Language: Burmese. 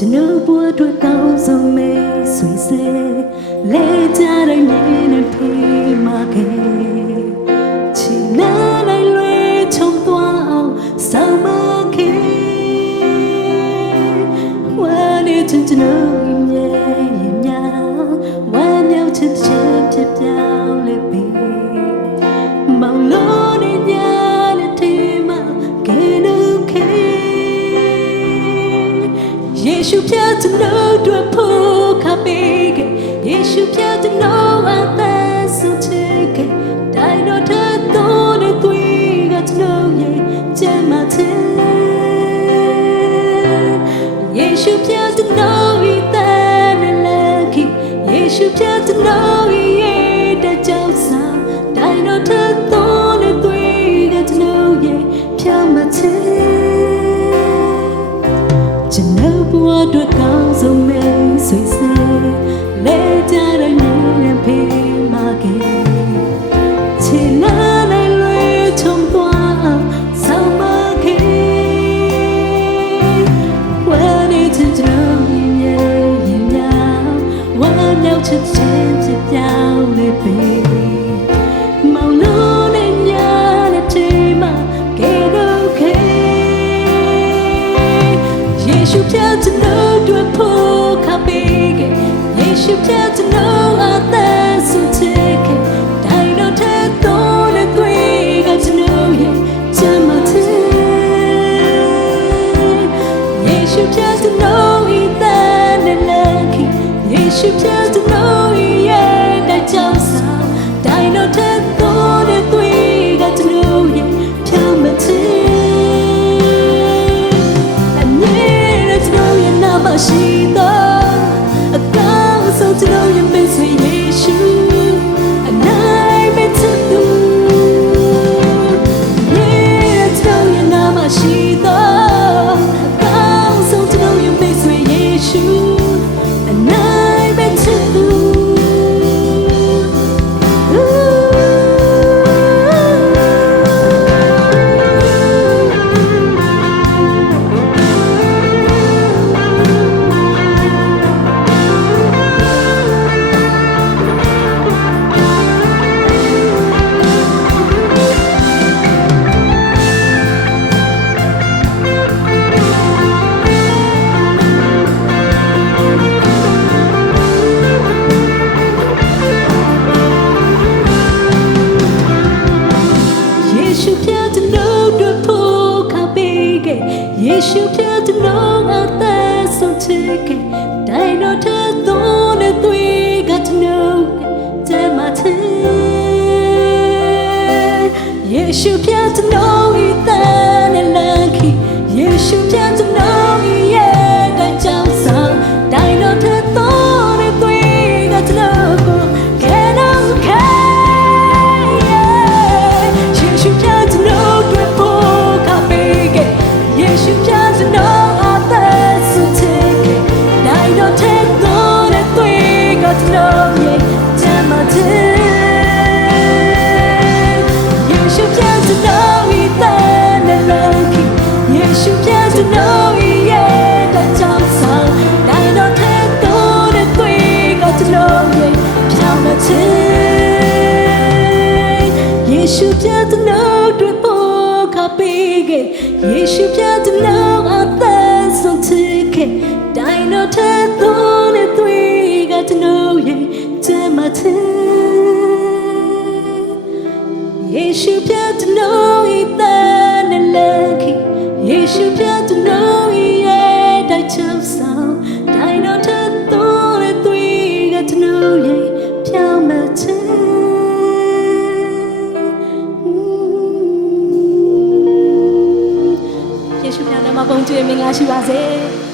ကျွန်တော်ဘဝအတွက်ကောင်းဆုံးမေးဆွေစေလဲကြတဲ့မြင်နဲ့ဖေးမခဲ့ချီ ယေရှုပြတဲ့လို့တွေ့ဖို့ခပေးကယေရှုပြတဲ့လို့အသက်ဆုံးချစ်ကတိုင်းတော့တဲ့တော့တဲ့သူကကျွန်တော်ရဲ့ကျမ်းမာတဲ့ မ်းမြောက်ချစ်ချင်းဖြစ်ပြောင်းလဲပြီမောင်လို့နဲ့ညာနဲ့တေးမကဲတော့ခဲယေရှုပြတဲ့လို့တွေ့ဖို့ခပေးခဲ့ယေရှုပြတဲ့လို့အသက် ရှုပြတဲ့လို့အသက်ဆုံးချစ်ခဲ့တိုင်းတော့တဲ့တော့နဲ့တွေ့ကတနိုးတဲ့မတဲ့ယေရှုပြတဲ့လို့ဤတဲ့နဲ့လန်ခိယေရှုပြတဲ့လို့ရဲ့တဲ့ကြောင့်ဆောင်တိုင်းတော့တဲ့တော့နဲ့တွေ့ကတနိုးကို Can I care ယေရှုပြ ချမ်းသာတဲ့ယေရှုပြတဲ့လို့ဤတဲ့နဲ့လည်းယေရှုပြတဲ့လို့ရဲ့ ယေရှုပြတဲ့လို့ဤတဲ့နဲ့လက်ခိယေရှုပြတဲ့လို့ရဲ့တိုက်ချောင်းဆောင်တိုင်းတော့တဲ့တော့တဲ့သူကတဲ့လို့ရဲ့ဖြောင်းမတဲ့ယေရှုပြတဲ့မှာပုံကျွေးမင်္ဂလာရှိပါစေ